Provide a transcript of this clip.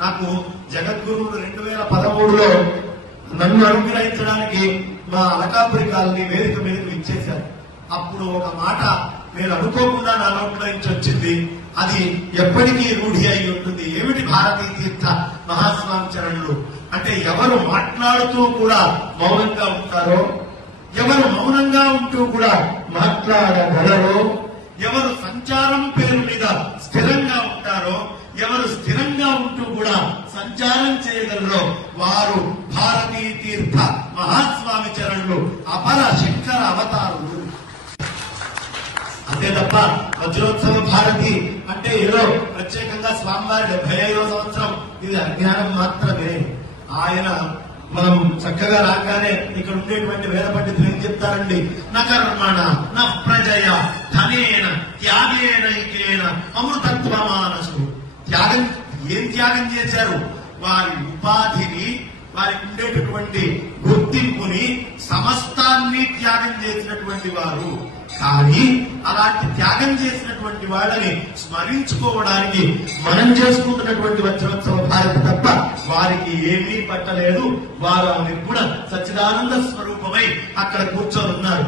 నాకు జగద్గురువులు 2013లో నన్ను అనుగ్రహించడానికి మా అలకాపురి కాలనీ వేదిక మీదకి ఇచ్చేశారు. అప్పుడు ఒక మాట నేను అనుకోకుండా నా నోట్లో నుంచి వచ్చింది. అది ఎప్పటికీ రూఢి అయి ఉంటుంది. ఏమిటి భారతీ తీర్థ మహాస్వామి చరణులు అంటే, ఎవరు మాట్లాడుతూ కూడా మౌనంగా ఉంటారో, ఎవరు మౌనంగా ఉంటూ కూడా మాట్లాడగలరో, ఎవరు సంచారం పేరు మీద స్థిరంగా ఉంటారో, ఎవరు స్థిరంగా ఉంటూ కూడా సంచారం చేయగలరో వారు భారతీ తీర్థ మహాస్వామి చరణులు, అపర శంకర అవతారులు. అంతే తప్ప వజ్రోత్సవ భారతి అంటే ఏదో ప్రత్యేకంగా స్వామివారి 75వ సంవత్సరం, ఇది అజ్ఞానం మాత్రమే. ఆయన మనం చక్కగా రాగానే ఇక్కడ ఉండేటువంటి వేద పండితులు ఏం చెప్తారండి, న కర్మణ న ప్రజయ ధనేన త్యాగేనైకేన అమృతత్వమానసు. త్యాగం ఏం త్యాగం చేశారు? వారి ఉపాధిని, వారికి ఉండేటటువంటి గుర్తింపుని, సమస్తాన్ని త్యాగం చేసినటువంటి వారు. కానీ అలాంటి త్యాగం చేసినటువంటి వాళ్ళని స్మరించుకోవడానికి మనం చేసుకుంటున్నటువంటి వజ్రోత్సవ భారతి తప్ప వారికి ఏమీ పట్టలేదు. వారు నిర్గుణ సచ్చిదానంద స్వరూపమై అక్కడ కూర్చొని ఉన్నారు.